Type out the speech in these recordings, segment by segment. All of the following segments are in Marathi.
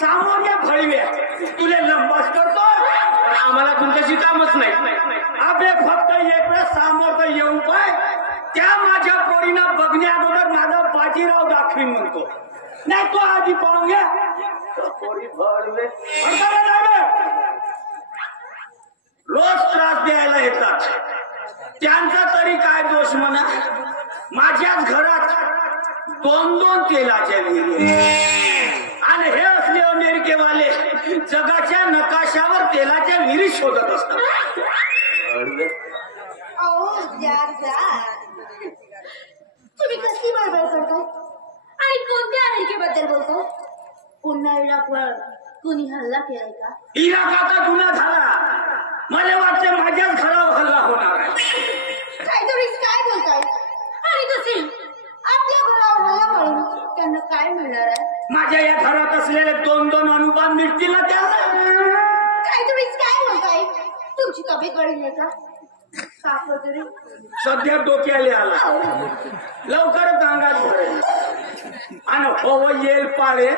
सामोऱ्या फळव्या तुले लंबास करतो आम्हाला तुमच्याशी कामच नाही अबे फक्त एक वेळ सामोर तर येऊ पाय त्या माझ्या पोरीनं बघण्या अगोदर माझा बाजीराव दाखवीन म्हणतो नाही तो आधी पाहून घ्या पोरी फळवे रोज त्रास द्यायला येतात त्यांचा तरी काय दोष म्हणा माझ्याच घरात 2-2 तेलाच्या विहिरी आणि हे असले अमेरिकेवाले जगाच्या नकाशावर तेलाच्या विहिरी शोधत असतात तुम्ही कसली बडबड करताय आणि कोणत्या अमेरिकेबद्दल बोलताय पुन्हा इराकवर कुणी हल्ला केलाय का इराकाचा गुन्हा झाला मला वाटतं माझ्याच घरावर हल्ला होणार आहे काहीतरी काय बोलताय आणि तसे आपल्या घरावर हल्ला म्हणून त्यांना काय मिळणार आहे माझ्या या घरात असलेले 2-2 अनुपान मिळतील ना त्याला काहीतरी काय बोलताय तुमची तब्येत गळी आहे का सध्या डोक्याला आला लवकरच अंगात भरेल आणि हो येईल पाळे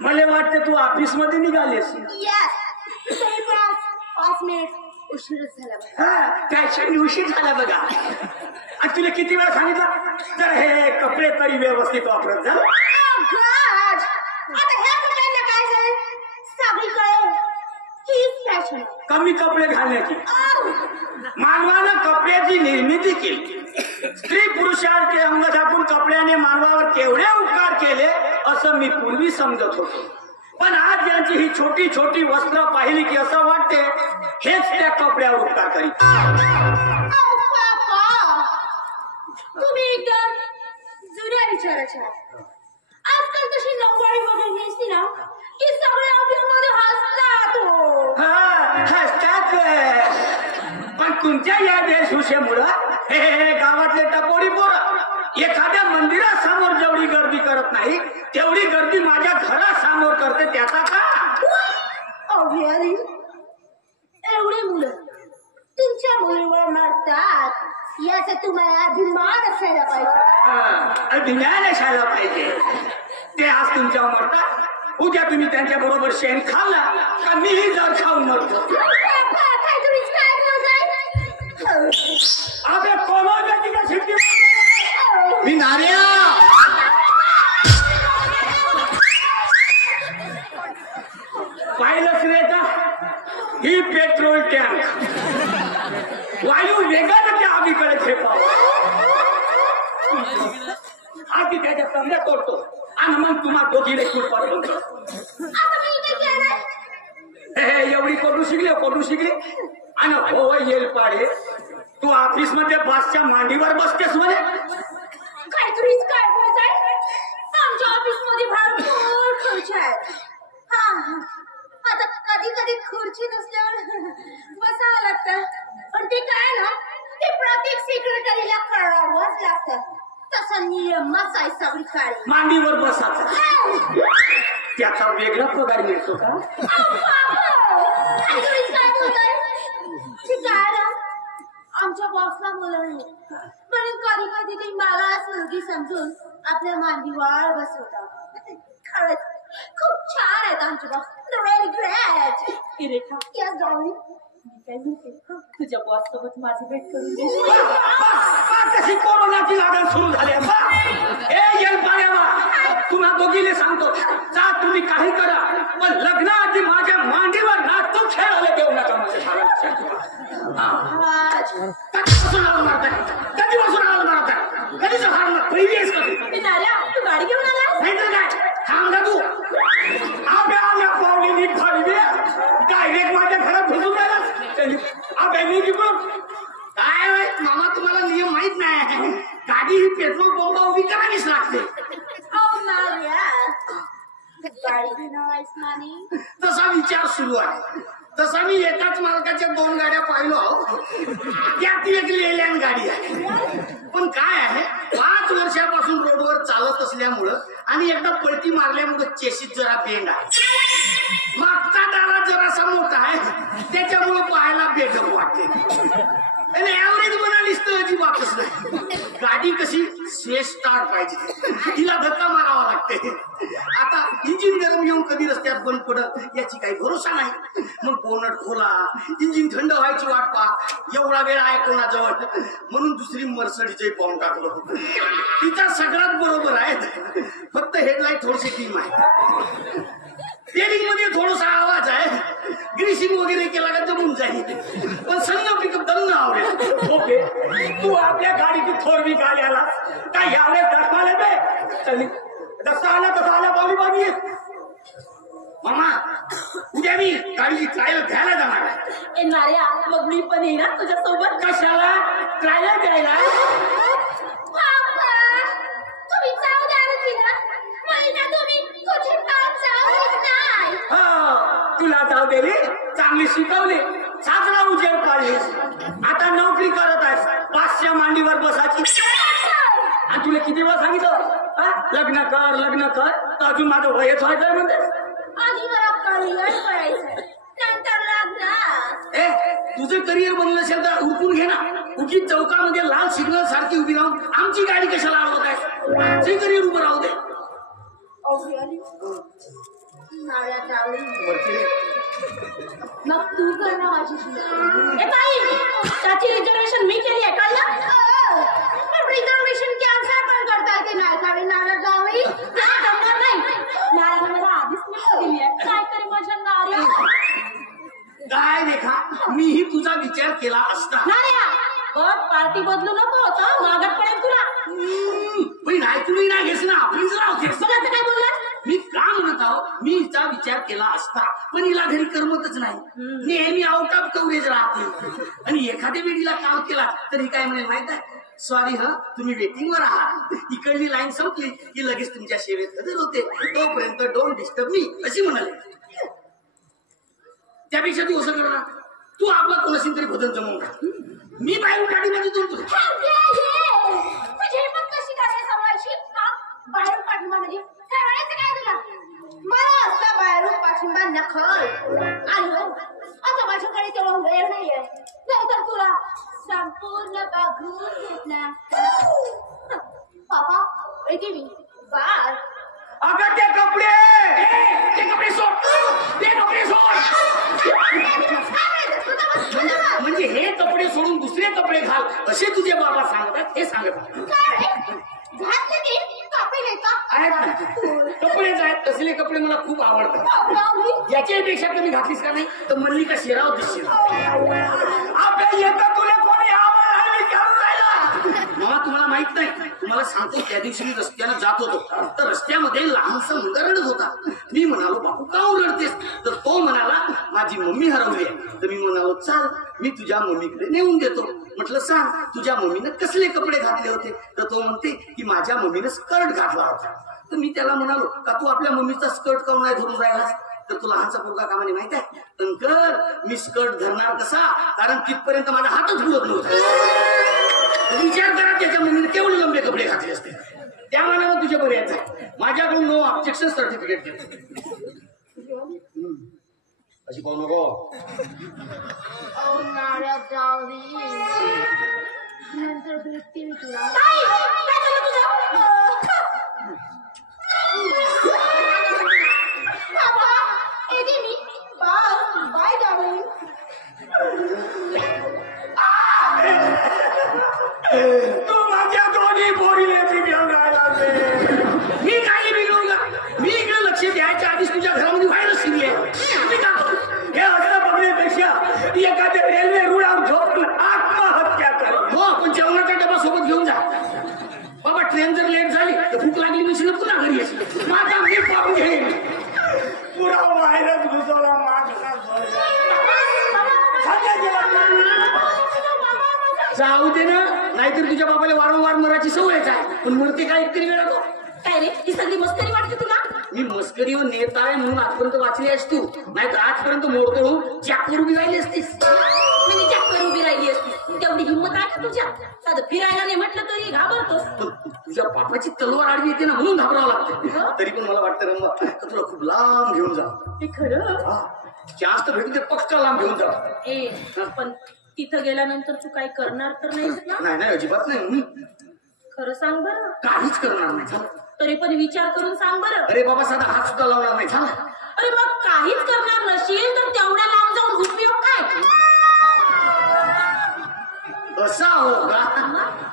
मला वाटतं तू ऑफिस मध्ये निघालीस 5 मिनिट उशीर झाला काय उशीर झाला बघा आणि तुला किती वेळा सांगितलं तर हे कपडे तरी व्यवस्थित वापरत जा आता ह्या कपड्यांना काय झालं सगळीकडे हीच फॅशन कमी कपडे घालण्याची मानवानं कपड्याची निर्मिती केली स्त्री पुरुषांचे अंग झाकून कपड्याने मानवावर केवढे उपकार केले असं मी पूर्वी समजत होतो पण आज यांची ही छोटी छोटी वस्त्र पाहिली की असं वाटते हेच त्या कपड्यावर उपकार करीत तुम्ही एकदम जुन्या विचाराच्या आजकाल तशी नऊवारी वगैरे नेसती ना की सगळे ऑफिस मध्ये हसतात पण तुमच्या या वेशभूषेमुळं हे गावातले टपोरी पोरं एखाद्या मंदिरासमोर जेवढी गर्दी करत नाही तेवढी गर्दी माझ्या घरासमोर करते त्याचा का एवढी मुलं तुमच्या मुलीवर मारतात याचा तुम्हाला अभिमान असायला पाहिजे अभिमान असायला पाहिजे ते आज तुमच्यावर मरतात उद्या तुम्ही त्यांच्या बरोबर शेण खाल्ला का मीही जर खाऊन मरतो अबे कोणाची का शिट्टी मी नार्या पाहिलंच रे का ही पेट्रोल टँक वायू वेगानं त्या आगीकडे खेपाव आधी त्याच्या तंद्या तोडतो आणि मग तुम्हा दोघीला कुठपात बोलतो एवढी करू शिकली आणि हो येईल पाडे तू ऑफिस मध्ये बसच्या मांडीवर बसतेस म्हणे काहीतरीच काय बोलताय आमच्या ऑफिस मध्ये भरपूर खुर्ची आहेत आता कधी कधी खुर्ची नसल्यावर बसावं लागतं पण ते काय ना ते प्रत्येक सेक्रेटरीला कळावंच लागतं तसा नियमच आहे सगळी काळी मांडीवर बसायचा त्याचा वेगळा पगार मिळतो का काहीतरीच काय बोलताय ते काय ना आमच्या बॉसला मुलं नाही म्हणून कधी कधी ते मला मुलगी समजून आपल्या मांडीवर बसवतात खरंच खूप छान आहेत आमचे बॉस व्हेरी ग्रेट या जाऊन काय म्हणते तुझ्या बॉस सोबत माझी भेट करून देशील कशी कोरोनाची लागण सुरू झाली तुम्हा दोघीले सांगतो जा तुम्ही काही करा पण लग्नाआधी माझ्या मांडीवर नाचतो खेळायला देऊ नका कधीपासून आला मारताय कधीच हार पहिली तू गाडी घेऊन आला नाही तर काय थांब ना तू आम्या पावली डायरेक्ट माझ्या घरात घुसून राहिला काय मामा तुम्हाला नियम माहित नाही गाडी ही पेट्रोल पंप उभी करावीच लागते तसा विचार सुरू आहे तसा मी एकाच मालकाच्या 2 गाड्या पाहिलो त्यात एक लेलँड गाडी आहे पण काय आहे 5 वर्षापासून रोडवर चालत असल्यामुळं आणि एकदा पलटी मारल्यामुळे चेशीत जरा बेंड आहे मागचा डाला जरासा मोठा आहे त्याच्यामुळे पाहायला बेडक वाटते आणि ऍव्हरेज म्हणालीस तर अजिबातच नाही गाडी कशी स्टार्ट पाहिजे तिला धक्का मारावा लागते आता इंजिन गरम येऊन कधी पडत याची काही भरोसा नाही. मग बोनट खोला, इंजिन थंड व्हायची वाट पहा, एवढा वेळ आहे कोणाजवळ, म्हणून दुसरी मर्सडीचे पाहून टाकलो. तिचा सगळ्यात बरोबर आहे, फक्त हेडलाईट थोडीशी टीम आहे. स्टेरिंग मध्ये थोडासा आवाज आहे, ग्रीसिंग वगैरे केला का जमून जाईल, पण संघ पिकअप दम आवडेल. ओके, तू आपल्या गाडीची थोरवी गाडी आला काय यावेळेस दसमाले बे चल जसा आला बाबी बाबी मामा उद्या मी गाडीची ट्रायल घ्यायला जाणार आहे. येणार या मग मी पण येणार तुझ्या सोबत. कशाला ट्रायल द्यायला? तुम्ही जाऊ द्या ना तिला, मला तुम्ही कुठे पण जाऊ नाही. हा तुला जाऊ दे रे, चांगली शिकवली, साजरा उजेड पाडलीस, आता नोकरी करत आहेस, 500 मांडीवर बसायची. आणि तुला किती वेळा सांगितलं लग्न कर, तर अजून माझं वयच व्हायचंय म्हणते. आधी मला करिअर करायचं, नंतर लग्न. ए तुझं करिअर बनलं असेल तर उरकून घे ना. उगीच चौकामध्ये लाल सिग्नल सारखी उभी राहून आमची गाडी कशाला अडवत आहे? तुझं करिअर उभं राहू दे. मग तू कर ना माझ्याशी. त्याची रिझर्वेशन मी केली आहे कळलं. पण रिझर्वेशन कॅन्सल पण करता येते नाही कारण नारळ जावी जमणार नाही. नारळ मला आधीच मिळत दिली आहे, काय तरी माझ्या नारळ. काय रेखा, मीही तुझा विचार केला असता. पार्टी बदलू नको होतं, मागत पडेल तुला. पण ऐकूनही नाही घेस ना, आपलीच राहतेस. मला आता काय बोलणार? मी का म्हणत आहो, मी हिचा विचार केला असता, पण हिला घरी करमतच नाही, नेहमी आउट ऑफ कव्हरेज राहते. आणि एखाद्या वेळीला काम केला तरी काय म्हणे माहित आहे, सॉरी हा तुम्ही वेटिंगवर आहात, इकडली लाईन संपली की लगेच तुमच्या सेवेत हजर होते, तोपर्यंत डोंट डिस्टर्ब मी अशी म्हणाले. त्यापेक्षा तू असं कर ना, तू आपला कोणाशी तरी बदल जमवून टाक, मी बाहेर गाडीमध्ये तुमतो. तुझी हिंमत कशी काय सांभाळशी? बाहेरून पाठिंबा म्हणजे काय म्हणायचं काय तुला? मला असला बाहेरून पाठिंबा नखल. आणि आता माझ्याकडे तेवढा वेळ नाहीये, नाहीतर तुला संपूर्ण बघून घेतला. बाबा येते मी बाय. अगं ते कपडे सोड, ते कपडे सोड. म्हणजे हे कपडे सोडून दुसरे कपडे घाल असे तुझे बाबा सांगतात, हे सांगतात. कपडे आहेत तसले कपडे मला खूप आवडतात. याच्यापेक्षा कमी घातलीस का नाही तर मल्लिका शेराव दिसशील. आपल्या येतं तुला कोणी आवाज विचारून राहिला. मामा तुम्हाला माहित नाही, तुम्हाला सांगतो, त्या दिवशी मी रस्त्यानं जात होतो तर रस्त्यामध्ये लहानसा मुलगा रडत होता. मी म्हणालो बापू का रडतेस, तर तो म्हणाला माझी मम्मी हरवली आहे. तर मी म्हणालो चाल मी तुझ्या मम्मीकडे नेऊन देतो. म्हटलं सांग तुझ्या मम्मीनं कसले कपडे घातले होते, तर तो म्हणते की माझ्या मम्मीनं स्कर्ट घातला होता. तर मी त्याला म्हणालो का तू आपल्या मम्मीचा स्कर्ट काऊन नाही धरून राहिलास, तर तुला लहानसा पोरगा कामाने माहित आहे अंकर मी स्कर्ट धरणार कसा, कारण तिथपर्यंत माझा हातच पुरत नव्हता. विचार करा त्याच्या मम्मीने केवढे लंबे कपडे घातले असते. त्या मानानं तुझे बरेच आहे, माझ्याकडून नो ऑब्जेक्शन सर्टिफिकेट घेतलं. अशी पाहू नको. नंतर भेटते मी तुला. येते मी बाय बाय डार्लिंग. तू माझ्या दोन्ही पोरीची घेऊन राहिला. मी काय बिघडू का, मी इकडे लक्ष द्यायच्या आधीच तुझ्या घरामध्ये व्हायरस शिरली आहे. मी का करू? हे असं बघण्यापेक्षा एखाद्या रेल्वे रुळावर झोपून आत्महत्या कर. हो पण जेवणाचा डबा सोबत घेऊन जा. बाबा ट्रेन जर लेट झाली तर भूक लागली नसेल पुन्हा घरी येशील. माझा मी पाहून घेईन. पुरा व्हायरस घुसवला जाऊ दे ना, नाहीतर तुझ्या बाबाला वारंवार मराठी सवयच आहे, पण मरते काय एकतरी वेळा तो. काय रे ही सगळी मस्करी वाटते तुला? मी मस्करीवर नेता आहे म्हणून आजपर्यंत वाचली आहेस तू, नाहीतर आजपर्यंत मोडतो जॅकवर उभी राहिली असतीस. म्हणजे जॅकवर उभी राहिली असती, तेवढी हिंमत आहे का तुझ्या? साधं फिरायला नाही म्हटलं तरी घाबरतोस. पण तुझ्या बापाची तलवार आडवी येते ना म्हणून घाबरावं लागतं. तरी पण मला वाटतं रंबा का तुला खूप लांब घेऊन जा. हे खरं? जास्त भेटू ते पक्का लांब घेऊन जा. ए पण तिथं गेल्यानंतर तू काय करणार तर नाही ना? नाही नाही अजिबात नाही, खरं सांग बरं. काहीच करणार नाही. तरी पण विचार करून सांग बरं. अरे बाबा साधा हात सुद्धा लावणार नाही. अरे मग काहीच करणार नशील तर तेवढ्या लांब जाऊन उपयोग काय? असा हो का?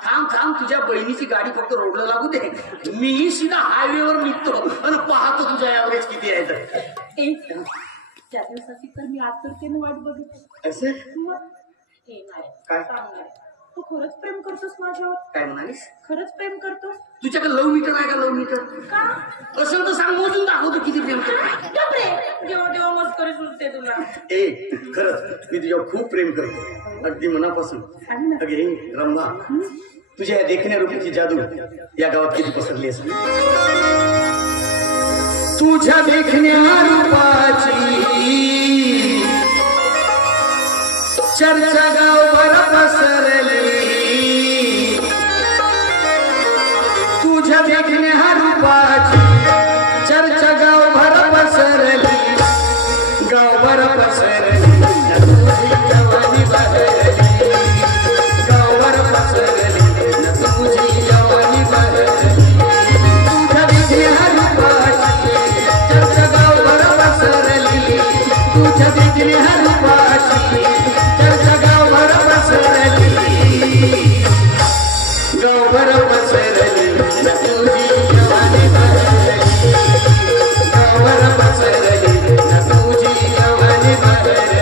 थांब थांब, तुझ्या बहिणीची गाडी फक्त रोडला लागू दे, मीही सीधा हायवेवर निघतो आणि पाहतो तुझा ऍव्हरेज किती आहे तर. त्या दिवसाची तर मी आतुरतेने वाट बघत. असं हे नाही काय? सांगणार. तू खरंच प्रेम करतोस माझ्यावर? काय म्हणालीस? खरंच प्रेम करतोस तुझ्याकडे लव मीटर आहे का? लव मीटर का? असेल तर सांग, मोजून दाखवतो किती प्रेम करतो. जेव्हा जेव्हा मस्करी सुचते तुला. ए खरंच मी तुझ्यावर खूप प्रेम करतो, अगदी मनापासून. अगे रंभा, तुझ्या या देखण्या रूपाची जादू या गावात किती पसरली असेल. तुझ्या देखण्या रूपाची चर्चा गावभर पसरली, तुझ्या देखण्या रूपाची चर्चा गावभर पसरली, गावभर पसरली, तुझी जवानी बहरली, गावभर पसरली, तुझी जवानी बहरली. तुझ्या देखण्या रूपाची चर्चा गावभर पसरली, तुझ्या देखण्या रूपाची चर्चा गावभर पसरली, गावभर पसरली, तुझी जवानी बहरली, गावभर पसरली, तुझी जवानी बहरली.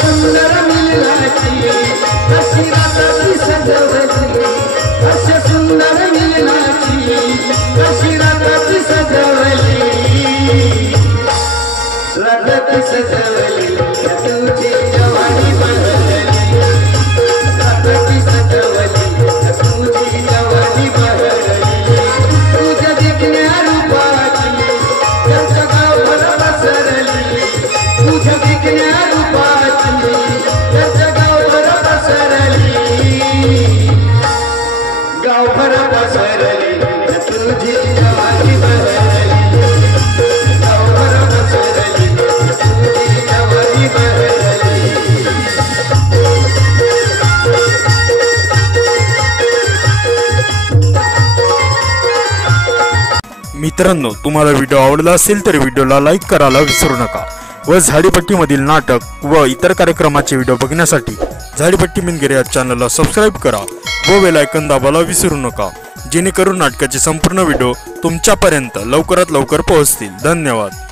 सुंदर मिलना कशी रात्री सजवली अशी सुंदर मिलनाची कशी रात्री सजवली रात्री सजवली तुझी जवानी बहरली रात्री सजवली तुझी जवानी बहरली तुझ्या देखण्या रूपाची त्याचं गावभर पसरली तुझ्या देखण्या रूपाची त्याचं गावभर पसरली गावभर पसरली तुझी जवानी बहरली गावभर पसरली तुझी जवानी बहरली मित्रांनो, तुम्हाला व्हिडिओ आवडला असेल तर व्हिडिओला लाईक करायला विसरू नका व झाडीपट्टीमधील नाटक व इतर कार्यक्रमाचे व्हिडिओ बघण्यासाठी झाडीपट्टी मिनगिरे या चॅनलला सबस्क्राईब करा व बेल आयकॉन दाबायला विसरू नका, जेणेकरून नाटकाचे संपूर्ण व्हिडिओ तुमच्यापर्यंत लवकरात लवकर पोहोचतील. धन्यवाद.